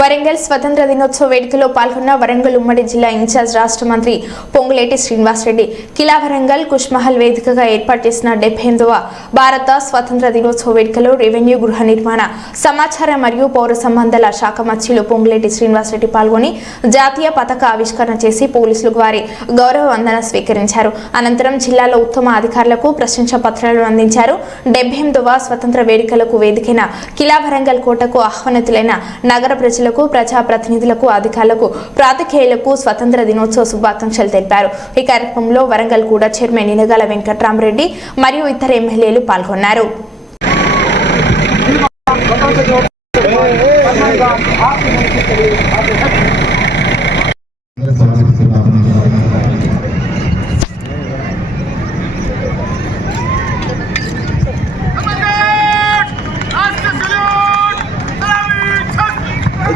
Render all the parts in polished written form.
వరంగల్ స్వతంత్ర దినోత్సవ వేడుకలో పాల్గొన్న వరంగల్ ఉమ్మడి జిల్లా ఇన్ఛార్జ్ రాష్ట్ర మంత్రి పొంగులేటి శ్రీనివాసరెడ్డి కిలా వరంగల్ కుష్మహల్ వేదికగా ఏర్పాటు చేసిన 78వ భారత స్వతంత్ర దినోత్సవ వేడుకలో రెవెన్యూ గృహ నిర్మాణ సమాచార మరియు పౌర సంబంధాల శాఖ మంత్రులు పొంగులేటి శ్రీనివాసరెడ్డి పాల్గొని జాతీయ పతాక ఆవిష్కరణ చేసి పోలీసులకు వారి గౌరవ వందన స్వీకరించారు. అనంతరం జిల్లాలో ఉత్తమ అధికారులకు ప్రశంసా పత్రాలు అందించారు. 78వ స్వతంత్ర వేడుకలకు వేదికైన కిలా వరంగల్ కోటకు ఆహ్వానితులైన నగర ప్రజలకు ప్రజాప్రతినిధులకు అధికారులకు పాత్రికేయులకు స్వతంత్ర దినోత్సవ శుభాకాంక్షలు తెలిపారు. ఈ కార్యక్రమంలో వరంగల్ కూడా చైర్మన్ నినగాల వెంకట్రామరెడ్డి మరియు ఇతర ఎమ్మెల్యేలు పాల్గొన్నారు.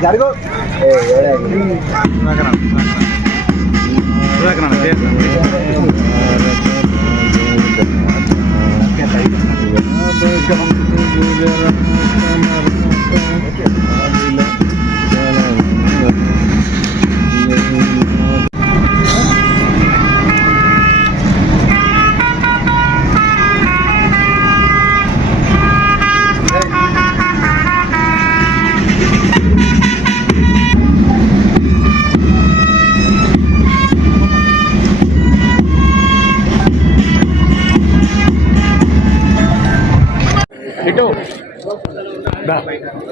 Jargo.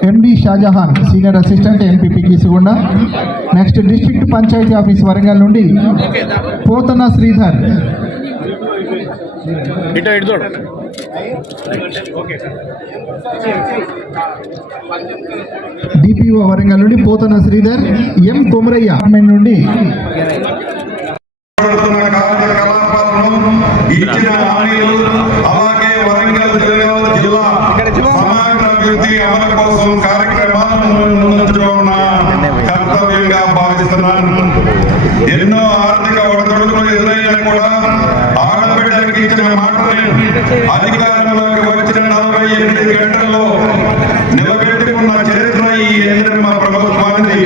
MD Shahjahan senior assistant MPP Keesugonda. Next district panchayati office Warangal నుండి పోతన శ్రీధర్. డిపిఓ వరంగల్ నుండి పోతన శ్రీధర్. ఎం కొమరయ్య నుండి కర్తవ్యంగా భావిస్తున్నాను. ఎన్నో ఆర్థిక ఒడిదుడుకులు ఎదురైనా కూడా ఆడబిడ్డలకు ఇచ్చిన మాటని అధికారంలోకి వచ్చిన 48 గంటల్లో నిలబెట్టుకున్న చరిత్ర ఈ ఎన్నికల ప్రభుత్వానికి.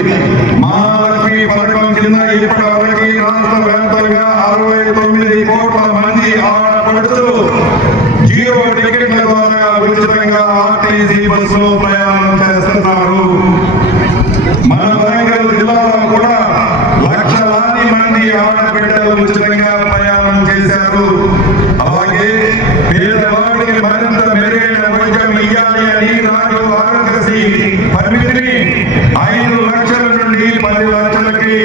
మహాలక్ష్మి పథకం కింద ఇప్పటి వరకు రాష్ట్ర వ్యాప్తంగా 69 కోట్ల మంది ఆడపడుచులు జీరో టికెట్ల ద్వారా ఉచితంగా ఆర్టీసీ బస్సులో ప్రయాణం చేస్తున్నారు. మన వరంగల్ జిల్లాలో కూడా లక్షలాది మంది ఆడబిడ్డలు ఉచితంగా ప్రయాణం చేశారు. అలాగే పేదవాడికి మరింత మెరుగైన వైద్యం ఇయ్యాలి అని నాడు ఆరోగ్యశ్రీ పరిమితిని 5 లక్షల నుండి 10 లక్షలకి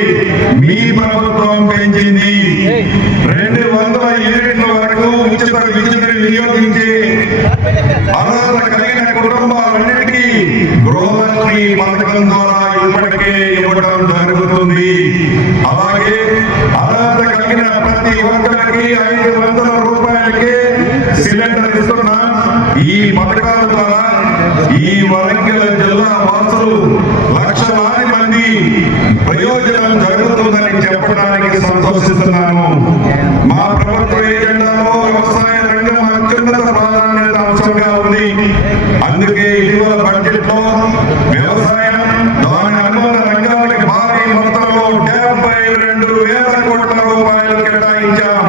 మీ ప్రభుత్వం పెంచింది. 200 యూనిట్ల వరకు ఉచిత విద్యుత్ వినియోగించి అర్హత కలిగిన కుటుంబాలన్నిటికీ గృహలక్ష్మి పథకం ద్వారా ఇప్పటికే ఇవ్వడం జరుగుతుంది. అలాగే అర్హత కలిగిన ప్రతి ఒక్కరికి 500 రూపాయలకి సిలిండర్ ఇస్తున్న ఈ పథకాల ద్వారా ఈ వరంగల్ జిల్లా వాసులు లక్షలాది మంది ప్రయోజనం జరుగుతుందని చెప్పడానికి సంతోషిస్తున్నాను. మా ప్రభుత్వ ఏజెండాలో వ్యవసాయ రంగం అత్యున్నత ప్రాధాన్యత అంశంగా ఉంది. అందుకే ఇటీవల బడ్జెట్ లో వ్యవసాయం దాని అనుబంధ రంగానికి భారీ మొత్తంలో 72,000 కోట్ల రూపాయలు కేటాయించాం.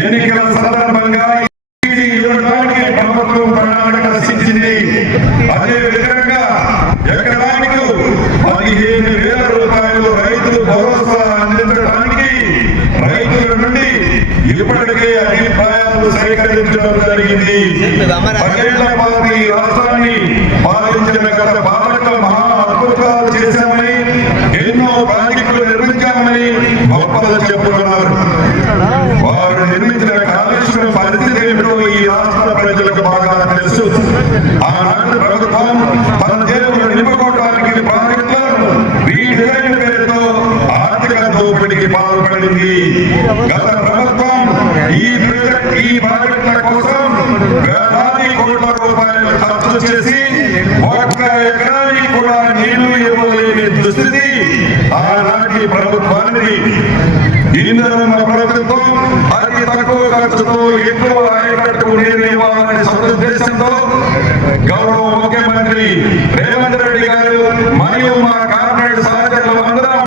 ఎన్నికల సందర్భంగా ఇవ్వడానికి ప్రభుత్వం ప్రణాళిక రచించింది. అదే విధంగా ఎకరానికి 15,000 రూపాయలు రైతు భరోసా అందించడానికి రైతుల నుండి ఇప్పటికే అభిప్రాయాలు సేకరించడం జరిగింది. 10 ఏళ్ల పాటు ఈ రాష్ట్రాన్ని పాలించిన గత పాలకులు మహా అద్భుతాలు చేశామని, ఎన్నో ప్రాజెక్టులు నిర్మించామని గొప్పలు చెప్పుకున్నారు. వారు నిర్మించిన కాళేశ్వరం పరిస్థితి ఏమిటో ఈ రాష్ట్ర ప్రజలకు బాగా తెలుసు. ఆనాటి ప్రభుత్వం తన జేబులు నింపుకోవడానికి ప్రాజెక్టులను రీడిజైన్ పేరుతో ఆర్థిక దోపిడీకి పాల్పడింది. గత ప్రభుత్వం ఈ ప్రాజెక్టుల కోసం వేలాది కోట్ల రూపాయలు ఖర్చు చేసి ఒక్క ఎకరానికి కూడా నీళ్లు ఇవ్వలేని దుస్థితి ఆనాటి ప్రభుత్వానికి. ఇందులో మన ప్రభుత్వం అతి తక్కువ ఖర్చుతో ఎక్కువ ఆయకట్టు నీరు ఇవ్వాలనే సదుద్దేశంతో గౌరవ ముఖ్యమంత్రి రేవంత్ రెడ్డి గారు మరియు మా